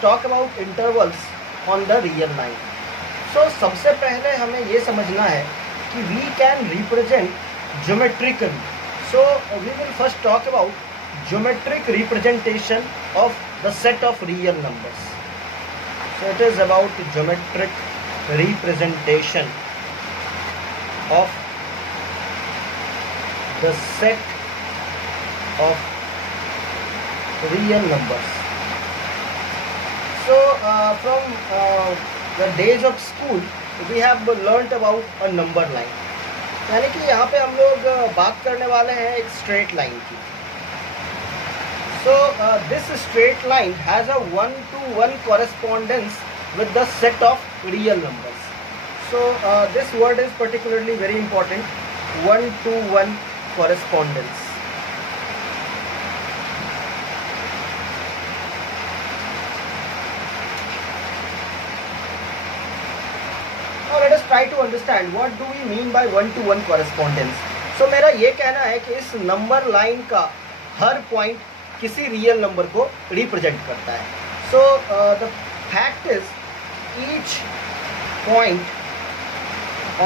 talk about intervals on the real line. So सबसे पहले हमें ये समझना है कि we can represent geometrically. So we will first talk about geometric representation of the set of real numbers. So it is about geometric representation of the set of real numbers. So from the days of school we have learnt about a number line. यानी कि यहाँ पे हम लोग बात करने वाले हैं एक स्ट्रेट लाइन की. So this straight line has a 1-to-1 correspondence with the set of real numbers. So this word is particularly very important, 1-to-1 correspondence. Now let us try to understand what do we mean by 1-to-1 correspondence. So मेरा ये कहना है कि इस number line का हर point किसी real number को represent करता है. So the fact is each point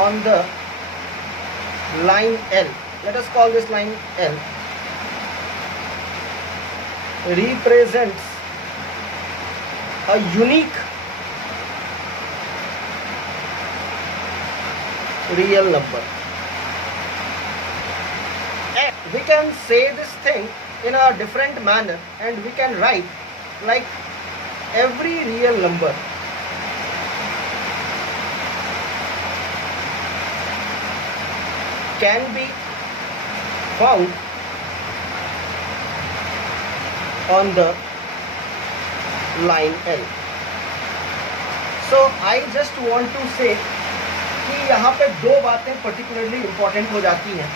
on the line L, let us call this line L, represents a unique real number. And we can say this thing in a different manner and we can write like every real number can be found on the line L. So I just want to say कि यहाँ पे दो बातें particularly important हो जाती हैं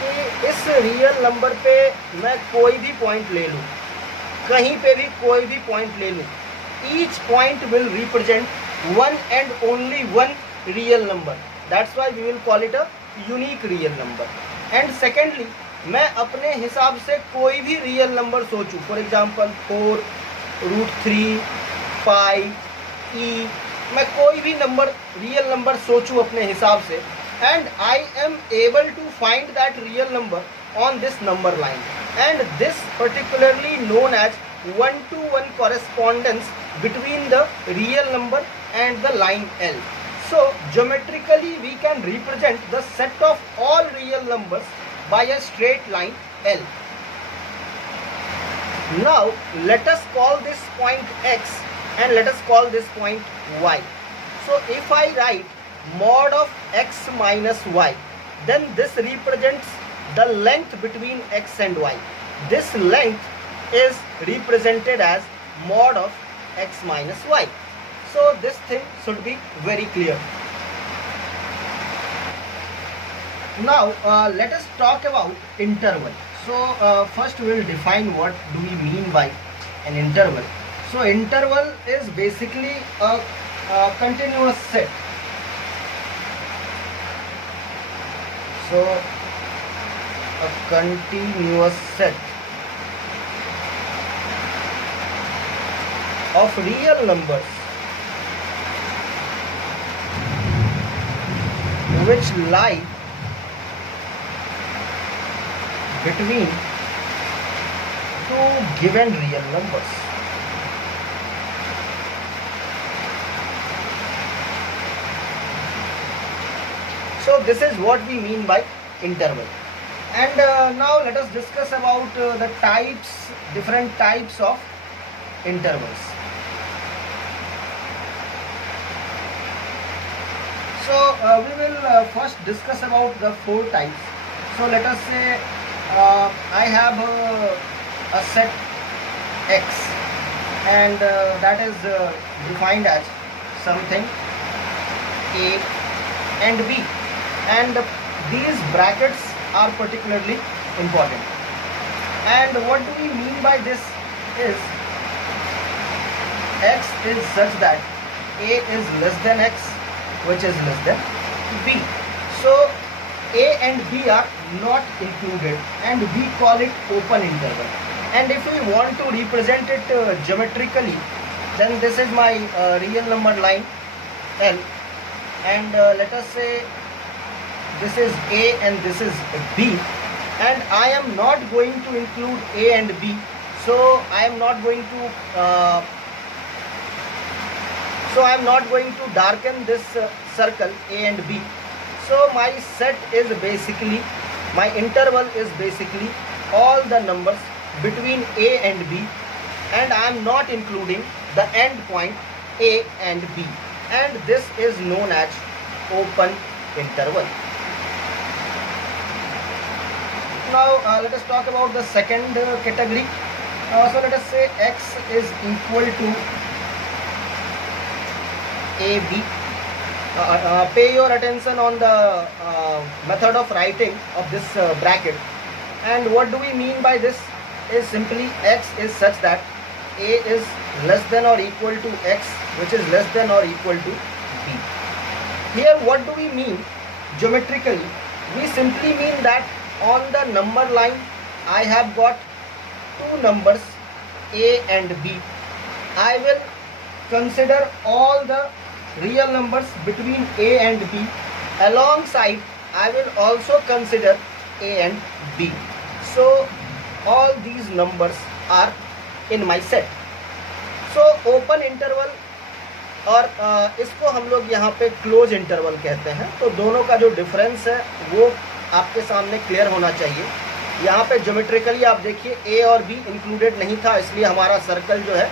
कि इस रियल नंबर पे मैं कोई भी पॉइंट ले लूँ, कहीं पे भी कोई भी पॉइंट ले लूँ, each point will represent one and only one real number. That's why we will call it a unique real number. And secondly, मैं अपने हिसाब से कोई भी रियल नंबर सोचूँ, फॉर एग्जांपल 4√3, 5, E, मैं कोई भी नंबर रियल नंबर सोचूँ अपने हिसाब से, and I am able to find that real number on this number line, and this particularly known as 1-to-1 correspondence between the real number and the line L. So geometrically we can represent the set of all real numbers by a straight line L. Now let us call this point X and let us call this point Y. So if I write mod of x minus y, then this represents the length between x and y. This length is represented as mod of x minus y. So this thing should be very clear. Now let us talk about interval. So first we will define what do we mean by an interval. So interval is basically a continuous set. So a continuous set of real numbers which lie between two given real numbers. So this is what we mean by interval. And now let us discuss about the different types of intervals. So we will first discuss about the 4 types. So let us say I have a set X, and that is defined as something A and B, and these brackets are particularly important. And what do we mean by this is X is such that A is less than X, which is less than B. So A and B are not included and we call it open interval. And if we want to represent it geometrically, Then this is my real number line L, and let us say this is A and this is B, and I am not going to include A and B, so I am not going to darken this circle A and B. So my set is basically, my interval is basically all the numbers between A and B, and I am not including the end point A and B, and this is known as open interval. Now let us talk about the second category. So let us say x is equal to AB. Pay your attention on the method of writing of this bracket, and what do we mean by this is simply x is such that A is less than or equal to x, which is less than or equal to B. Here what do we mean geometrically? We simply mean that on the number line I have got two numbers A and B. I will consider all the real numbers between A and B. Alongside I will also consider A and B. So all these numbers are in my set. So open interval और इसको हम लोग यहाँ पे close interval कहते हैं. तो दोनों का जो डिफरेंस है वो आपके सामने क्लियर होना चाहिए. यहाँ पे ज्योमेट्रिकली आप देखिए ए और बी इंक्लूडेड नहीं था, इसलिए हमारा सर्कल जो है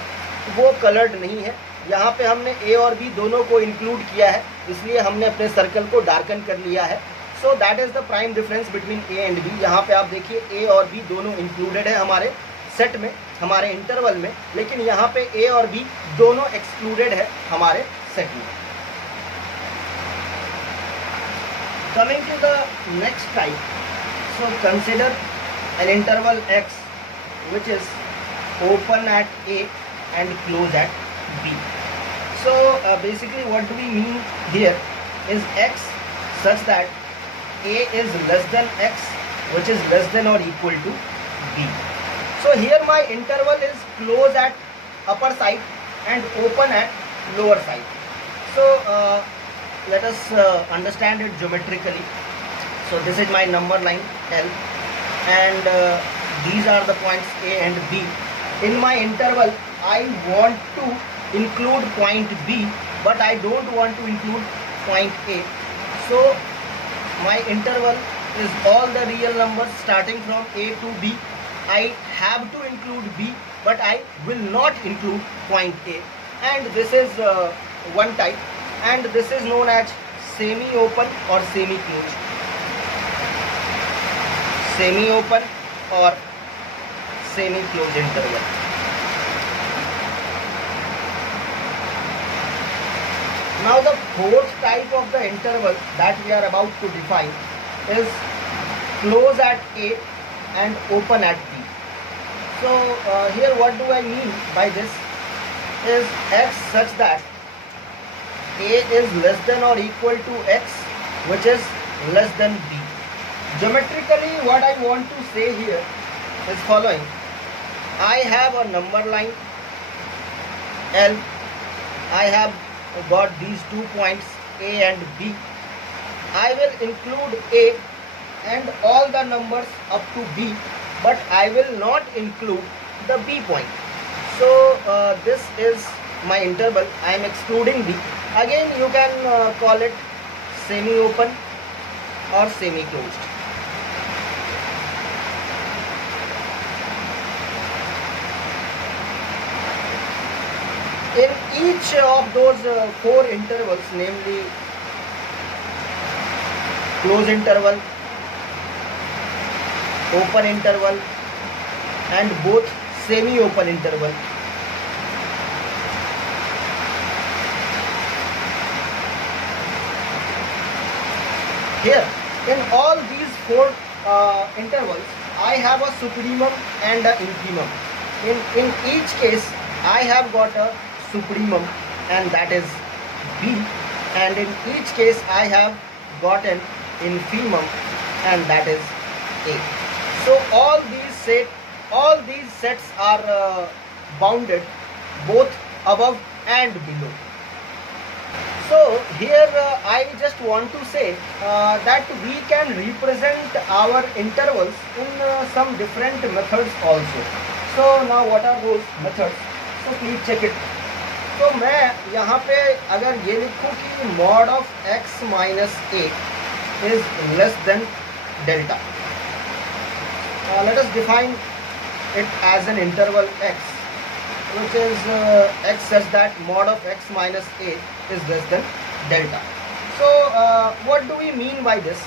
वो कलर्ड नहीं है. यहाँ पे हमने ए और बी दोनों को इंक्लूड किया है, इसलिए हमने अपने सर्कल को डार्कन कर लिया है. So that is the prime difference between A and B. यहाँ पे आप देखिए ए और बी दोनों इंक्लूडेड है हमारे सेट में, हमारे इंटरवल में, लेकिन यहाँ पे ए और बी दोनों एक्सक्लूडेड है हमारे सेट में. Coming to the next type, so consider an interval x which is open at A and close at B. So basically what do we mean here is x such that A is less than x, which is less than or equal to B. So here my interval is close at upper side and open at lower side. So let us understand it geometrically. So this is my number line L, and these are the points A and B. In my interval I want to include point B, but I don't want to include point A. So my interval is all the real numbers starting from A to B. I have to include B, but I will not include point A, and this is one type, and this is known as semi-open or semi-closed. Semi-open or semi-closed interval. Now the fourth type of the interval that we are about to define is close at A and open at B. So here what do I mean by this is x such that A is less than or equal to x, which is less than B. Geometrically what I want to say here is following. I have a number line L. I have got these 2 points A and B. I will include A and all the numbers up to B, but I will not include the B point. So this is my interval. I am excluding B. Again you can call it semi-open or semi-closed. In each of those 4 intervals, namely close interval, open interval and both semi-open interval, here in all these 4 intervals I have a supremum and an infimum. In each case I have got a supremum, and that is B, and in each case I have got an infimum, and that is A. So all these sets are bounded both above and below. So here I just want to say that we can represent our intervals in some different methods also. So now what are those methods? So please check it. तो मैं यहाँ पे अगर ये लिखूँ कि mod of x minus a is less than delta. Let us define it as an interval x, which is x such that mod of x minus a is less than delta. So what do we mean by this?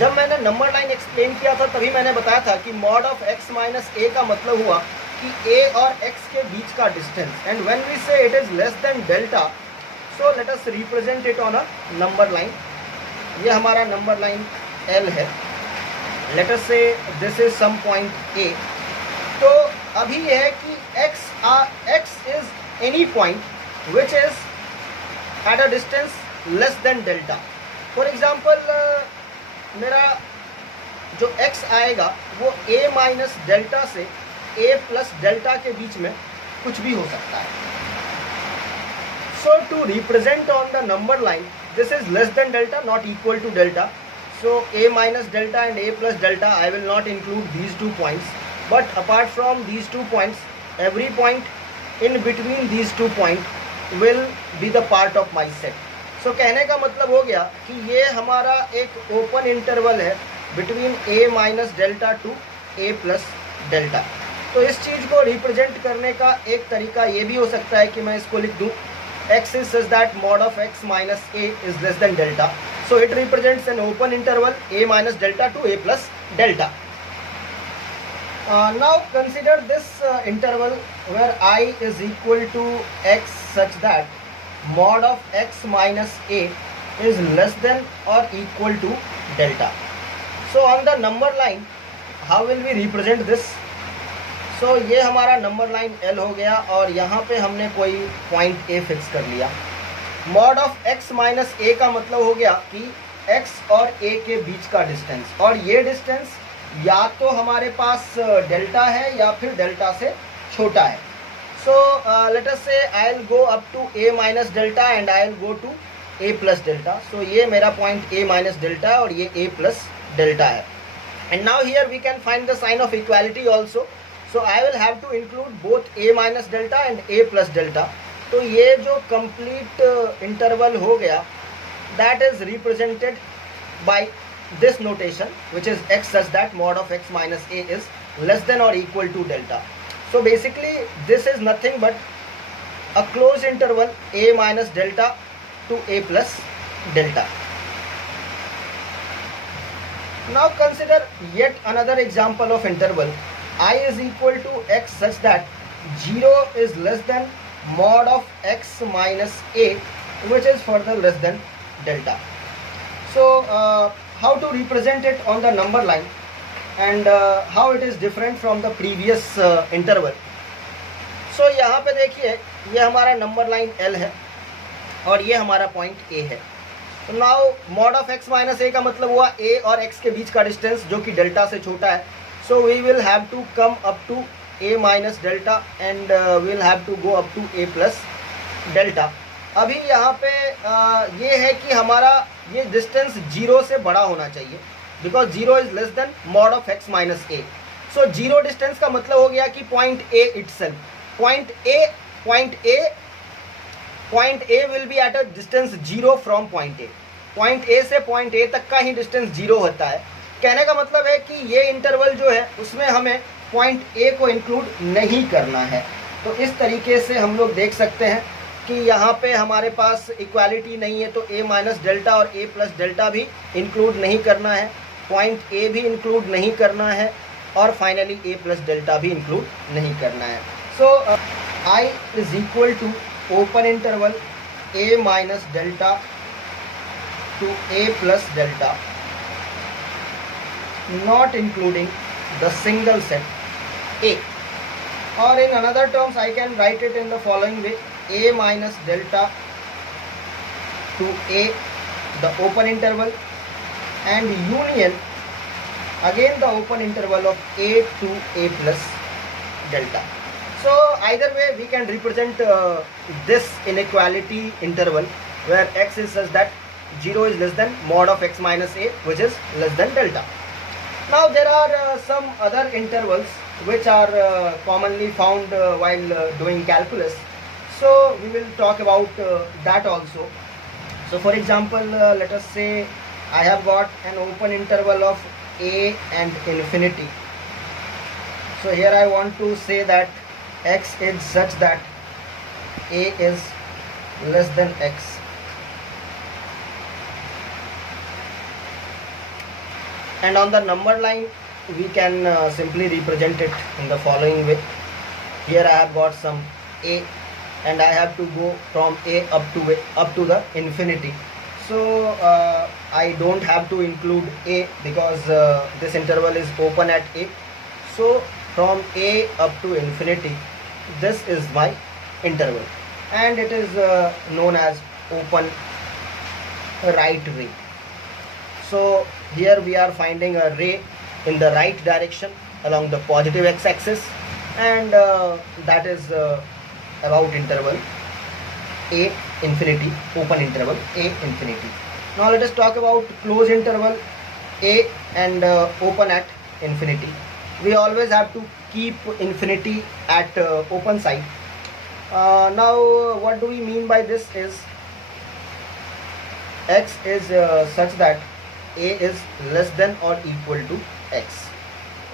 जब मैंने number line explain किया था तभी मैंने बताया था कि mod of x minus a का मतलब हुआ कि a और x के बीच का distance, and when we say it is less than delta, so let us represent it on a number line. ये हमारा नंबर लाइन L है. Let us say this is some point A. तो अभी ये है कि x is any point which is at a distance less than delta. For example मेरा जो x आएगा वो a माइनस डेल्टा से a प्लस डेल्टा के बीच में कुछ भी हो सकता है. So to represent on the number line this is less than delta, not equal to delta. So a minus delta and a plus delta, I will not include these 2 points, but apart from these 2 points, every point in between these 2 points will be the part of my set. So कहने का मतलब हो गया कि ये हमारा एक open interval है between a minus delta to a plus delta. तो इस चीज़ को रिप्रेजेंट करने का एक तरीका ये भी हो सकता है कि मैं इसको लिख दूँ x is such that mod of x minus a is less than delta. So it represents an open interval a minus delta to a plus delta. Now consider this interval where I is equal to x such that mod of x minus a is less than or equal to delta. So on the number line, how will we represent this? So ये हमारा number line L हो गया और यहाँ पे हमने कोई point A fix कर लिया. Mod of x minus a का मतलब हो गया कि x और a के बीच का डिस्टेंस, और ये डिस्टेंस या तो हमारे पास डेल्टा है या फिर डेल्टा से छोटा है. सो let us say I will go up to a minus delta and I will go to a plus delta. So ये मेरा पॉइंट a माइनस डेल्टा है और ये a प्लस डेल्टा है. And now here we can find the sign of equality also. So I will have to include both a minus delta and a plus delta. तो ये जो complete interval हो गया, that is represented by this notation, which is x such that mod of x minus a is less than or equal to delta. So basically this is nothing but a closed interval a minus delta to a plus delta. Now consider yet another example of interval I is equal to x such that 0 is less than mod of x minus a, which is further less than delta. So how to represent it on the number line and how it is different from the previous interval. So यहाँ पे देखिए ये हमारा number line L है और ये हमारा point A है. तो now mod of x minus a का मतलब हुआ a और x के बीच का डिस्टेंस जो कि डेल्टा से छोटा है. So we will have to come up to a minus delta and we will have to go up to a plus delta. अभी यहाँ पे ये है कि हमारा ये डिस्टेंस 0 से बड़ा होना चाहिए because 0 is less than mod of x minus a. So 0 distance का मतलब हो गया कि point A itself, point A will be at a distance 0 from point A. Point A से point A तक का ही डिस्टेंस 0 होता है. कहने का मतलब है कि ये इंटरवल जो है उसमें हमें पॉइंट A को इंक्लूड नहीं करना है. तो इस तरीके से हम लोग देख सकते हैं कि यहाँ पे हमारे पास इक्वालिटी नहीं है, तो a माइनस डेल्टा और a प्लस डेल्टा भी इंक्लूड नहीं करना है, पॉइंट A भी इंक्लूड नहीं करना है और फाइनली a प्लस डेल्टा भी इंक्लूड नहीं करना है. So I is equal to open interval a minus delta to a plus delta, not including the single set A. Or in another terms I can write it in the following way: a minus delta to a, the open interval, and union again the open interval of a to a plus delta. So either way we can represent this inequality interval where x is such that 0 is less than mod of x minus a, which is less than delta. Now there are some other intervals which are commonly found while doing calculus. So we will talk about that also. So for example, let us say I have got an open interval of a and infinity. So here I want to say that x is such that a is less than x. And on the number line we can simply represent it in the following way. Here I have got some a and I have to go from a up to the infinity. So I don't have to include a because this interval is open at a. So from a up to infinity, this is my interval, and it is known as open right ray. So here we are finding a ray in the right direction along the positive x-axis, and that is about interval a infinity, open interval a infinity. Now let us talk about closed interval a and open at infinity. We always have to keep infinity at open side. Now what do we mean by this is x is such that a is less than or equal to x.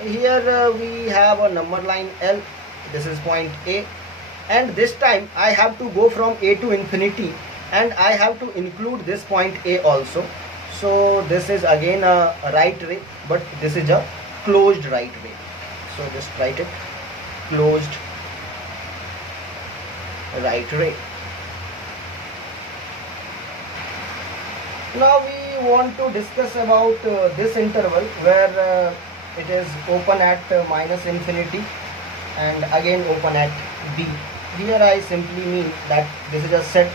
Here we have a number line L. This is point A, and this time I have to go from a to infinity, and I have to include this point A also. So this is again a right ray, but this is a closed right ray. So just write it, closed right ray. Now we want to discuss about this interval where it is open at minus infinity and again open at b. Here I simply mean that this is a set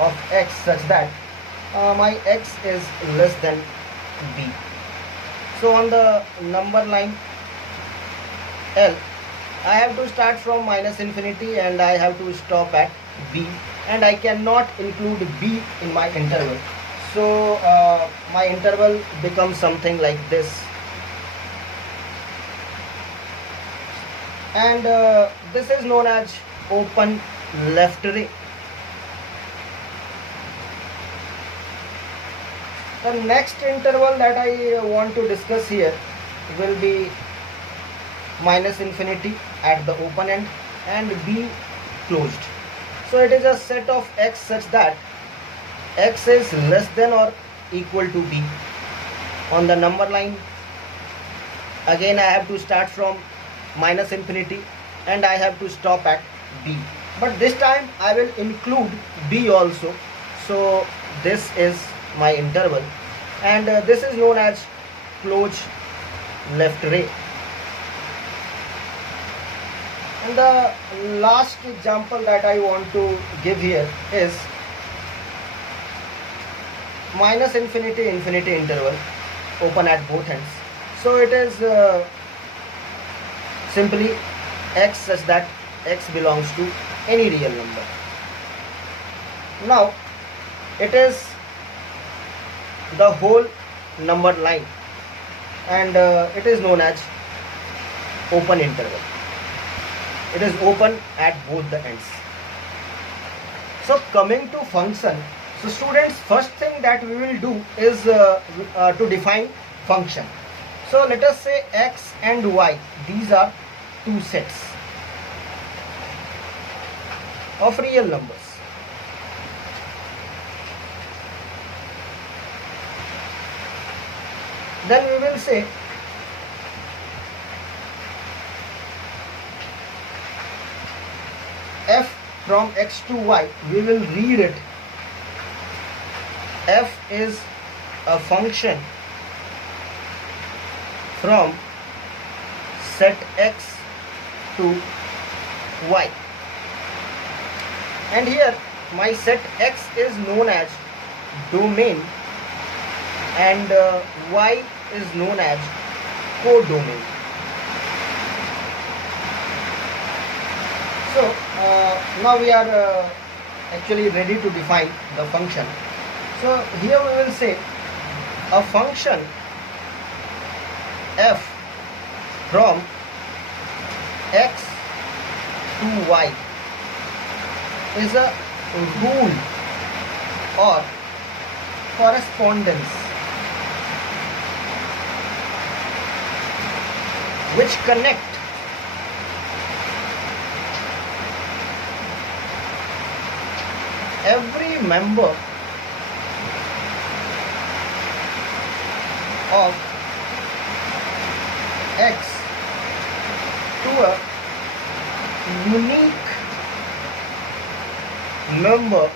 of x such that my x is less than b. So on the number line L, I have to start from minus infinity and I have to stop at b, and I cannot include b in my interval. So my interval becomes something like this, and this is known as open left ray. The next interval that I want to discuss here will be minus infinity at the open end and b closed. So it is a set of x such that x is less than or equal to b. On the number line again I have to start from minus infinity and I have to stop at b, but this time I will include b also. So this is my interval, and this is known as closed left ray. And the last example that I want to give here is minus infinity infinity interval open at both ends. So it is simply x such that x belongs to any real number. Now it is the whole number line, and it is known as open interval. It is open at both the ends. So coming to function, so students, first thing that we will do is to define function. So let us say x and y, these are two sets of real numbers. Then we will say f from x to y, we will read it. F is a function from set x to y, and here my set x is known as domain and y is known as codomain. So now we are actually ready to define the function. So here we will say a function f from x to y is a rule or correspondence which connect every member of x to a unique member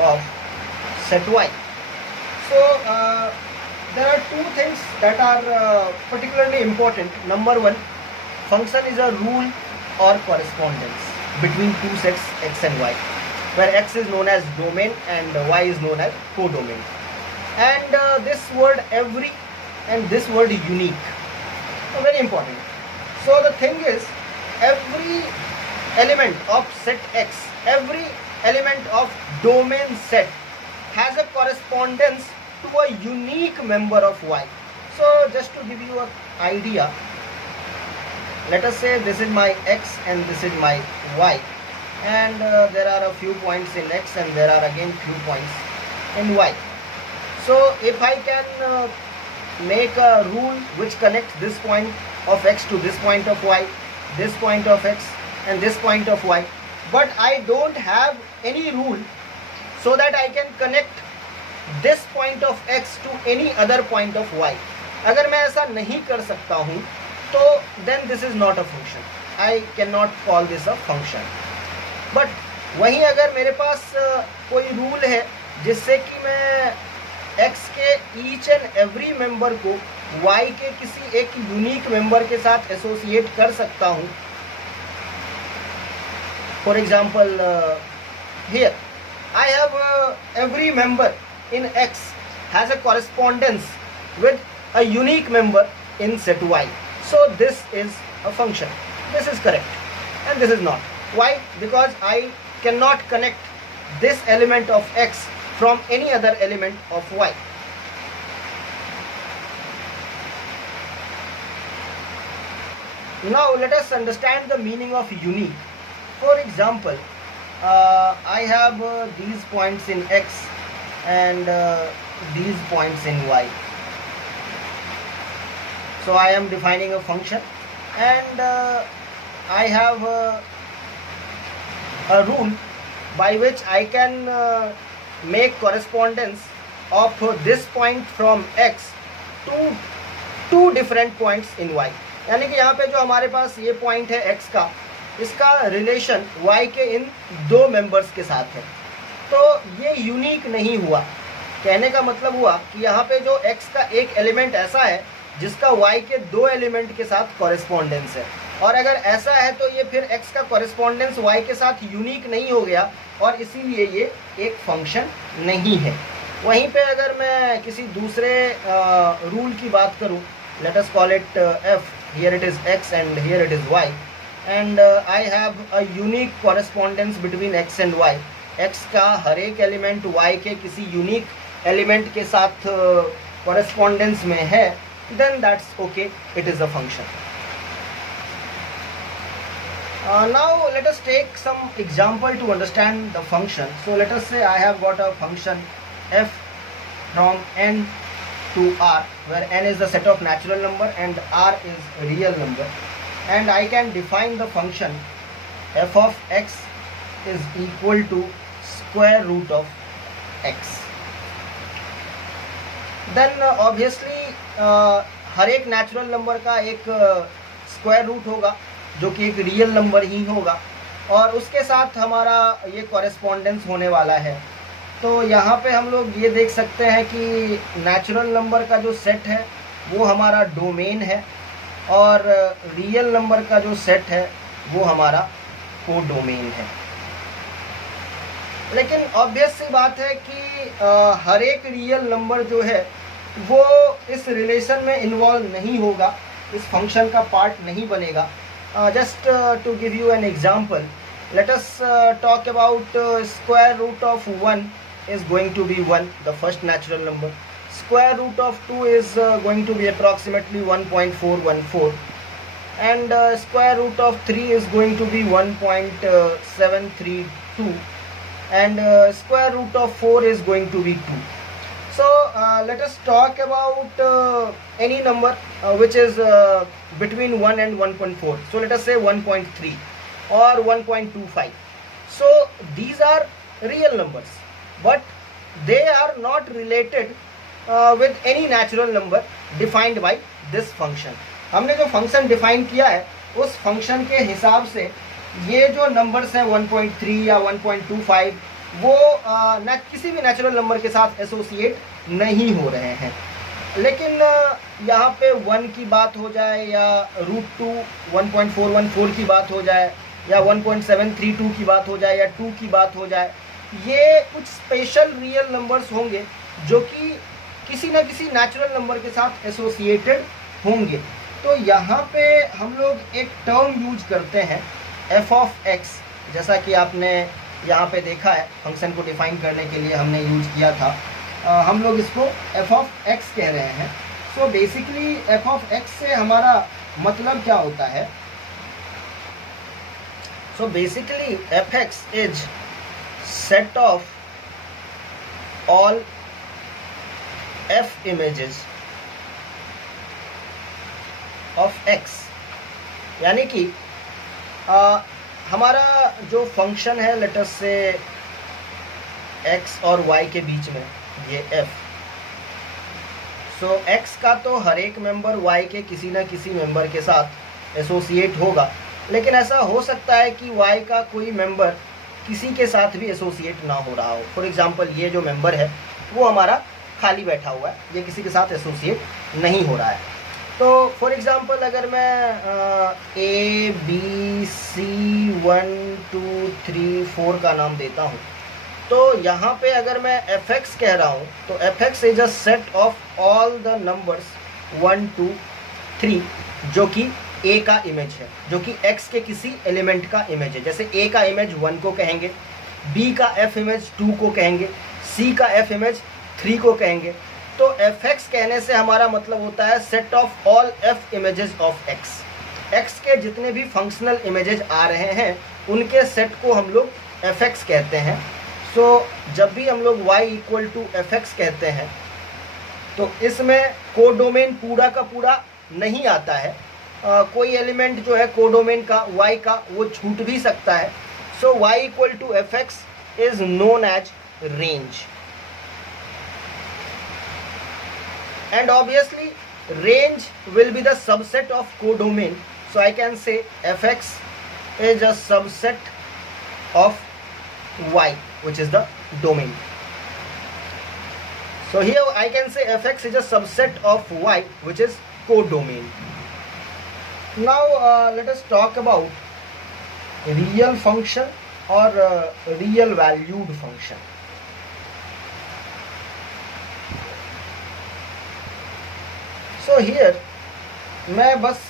of set y. So there are two things that are particularly important. Number one, function is a rule or correspondence between two sets x and y, where x is known as domain and y is known as codomain. And this word every and this word unique are very important. So the thing is, every element of set x, every element of domain set has a correspondence to a unique member of y. So just to give you an idea, let us say this is my x and this is my y, and there are a few points in x and there are again few points in y. So if I can make a rule which connects this point of x to this point of y, this point of x and this point of y, but I don't have any rule so that I can connect this point of x to any other point of y. अगर मैं ऐसा नहीं कर सकता हूँ तो then this is not a function. I cannot call this a function. But वहीं अगर मेरे पास कोई रूल है जिससे कि मैं x के ईच एंड एवरी मेंबर को y के किसी एक यूनिक मेंबर के साथ एसोसिएट कर सकता हूँ. For example here I have every member in x has a correspondence with a unique member in set y. So this is a function. This is correct and this is not. Why? Because I cannot connect this element of x from any other element of y. Now let us understand the meaning of unique. For example, I have these points in x and these points in y. So I am defining a function and I have a rule by which I can make correspondence of this point from x to two different points in y. यानी कि यहाँ पे जो हमारे पास ये point है x का, इसका रिलेशन y के इन दो मेंबर्स के साथ है. तो ये यूनिक नहीं हुआ. कहने का मतलब हुआ कि यहाँ पे जो x का एक एलिमेंट ऐसा है जिसका y के दो एलिमेंट के साथ कॉरेस्पॉन्डेंस है, और अगर ऐसा है तो ये फिर x का कॉरेस्पॉन्डेंस y के साथ यूनिक नहीं हो गया और इसीलिए ये एक फंक्शन नहीं है. वहीं पे अगर मैं किसी दूसरे रूल की बात करूँ, let us call it f, here it is x and here it is y, and I have a unique correspondence between x and y. x का हर एक एलिमेंट y के किसी यूनिक एलिमेंट के साथ कॉरेस्पॉन्डेंस में है, then that's okay, it is a function. Now let us take some example to understand the function. So let us say I have got a function f from n to r, where n is the set of natural number and r is real number, and I can define the function f of x is equal to square root of x. Then obviously हर एक natural number का एक square root होगा जो कि एक real number ही होगा, और उसके साथ हमारा ये कॉरेस्पॉन्डेंस होने वाला है. तो यहाँ पे हम लोग ये देख सकते हैं कि नेचुरल नंबर का जो सेट है वो हमारा डोमेन है और रियल नंबर का जो सेट है वो हमारा कोडोमेन है. लेकिन ऑब्वियस सी बात है कि हर एक रियल नंबर जो है वो इस रिलेशन में इन्वॉल्व नहीं होगा, इस फंक्शन का पार्ट नहीं बनेगा. just to give you an example, let us talk about square root of 1 is going to be 1, the first natural number. Square root of 2 is going to be approximately 1.414, and square root of 3 is going to be 1.732, and square root of 4 is going to be 2. So let us talk about any number which is between 1 and 1.4. So let us say 1.3 or 1.25. So these are real numbers, but they are not related with any natural number defined by this function. हमने जो function define किया है उस function के हिसाब से ये जो नंबर्स हैं 1.3 या 1.25 वो न किसी भी नेचुरल नंबर के साथ एसोसिएट नहीं हो रहे हैं. लेकिन यहाँ पे 1 की बात हो जाए या √2 1.414 की बात हो जाए या 1.732 की बात हो जाए या 2 की बात हो जाए, ये कुछ स्पेशल रियल नंबर्स होंगे जो कि किसी न किसी नेचुरल नंबर के साथ एसोसिएटेड होंगे. तो यहाँ पे हम लोग एक टर्म यूज करते हैं f ऑफ x, जैसा कि आपने यहाँ पे देखा है फंक्शन को डिफाइन करने के लिए हमने यूज किया था. हम लोग इसको f ऑफ x कह रहे हैं. So basically f of x से हमारा मतलब क्या होता है? So basically fx is set of all f images of x. यानी कि हमारा जो फंक्शन है लेट अस से x और y के बीच में ये f. सो x का तो हर एक मेंबर y के किसी न किसी मेंबर के साथ एसोसिएट होगा, लेकिन ऐसा हो सकता है कि y का कोई मेंबर किसी के साथ भी एसोसिएट ना हो रहा हो. फॉर एग्जांपल ये जो मेंबर है वो हमारा खाली बैठा हुआ है, ये किसी के साथ एसोसिएट नहीं हो रहा है. तो फॉर एग्जांपल अगर मैं A B C 1 2 3 4 का नाम देता हूँ, तो यहाँ पे अगर मैं fx कह रहा हूँ तो fx is a set of all the numbers 1 2 3 जो कि a का इमेज है, जो कि x के किसी एलिमेंट का इमेज है. जैसे a का इमेज 1 को कहेंगे, b का f इमेज 2 को कहेंगे, c का f इमेज 3 को कहेंगे. तो fx कहने से हमारा मतलब होता है set of all f images of x. x के जितने भी फंक्शनल इमेजेस आ रहे हैं उनके सेट को हम लोग fx कहते हैं. सो जब भी हम लोग y इक्वल टू fx कहते हैं तो इसमें कोडोमेन पूरा का पूरा नहीं आता है. कोई एलिमेंट जो है कोडोमेन का y का वो छूट भी सकता है. So y equal to fx is known as range. And obviously range will be the subset of codomain. So I can say fx is a subset of y, which is the domain. So here I can say fx is a subset of y, which is codomain. Now let us talk about real function or real valued function. So here मैं बस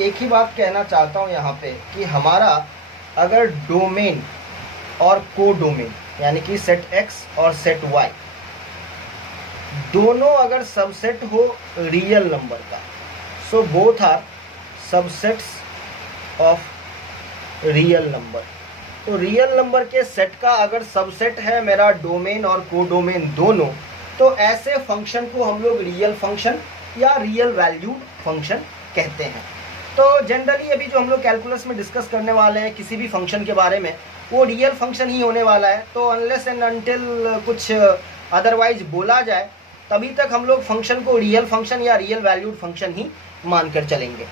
एक ही बात कहना चाहता हूँ यहाँ पे कि हमारा अगर डोमेन और कोडोमेन यानी कि सेट x और सेट y दोनों अगर सबसेट हो रियल नंबर का, so both are subsets of real number. तो रियल नंबर के सेट का अगर सबसेट है मेरा डोमेन और कोडोमेन दोनों, तो ऐसे फंक्शन को हम लोग रियल फंक्शन या रियल वैल्यूड फंक्शन कहते हैं. तो जनरली अभी जो हम लोग कैलकुलस में डिस्कस करने वाले हैं किसी भी फंक्शन के बारे में वो रियल फंक्शन ही होने वाला है. तो अनलेस एंड अनटिल कुछ अदरवाइज बोला जाए तभी तक हम लोग फंक्शन को रियल फंक्शन या रियल वैल्यूड फंक्शन ही मानकर चलेंगे.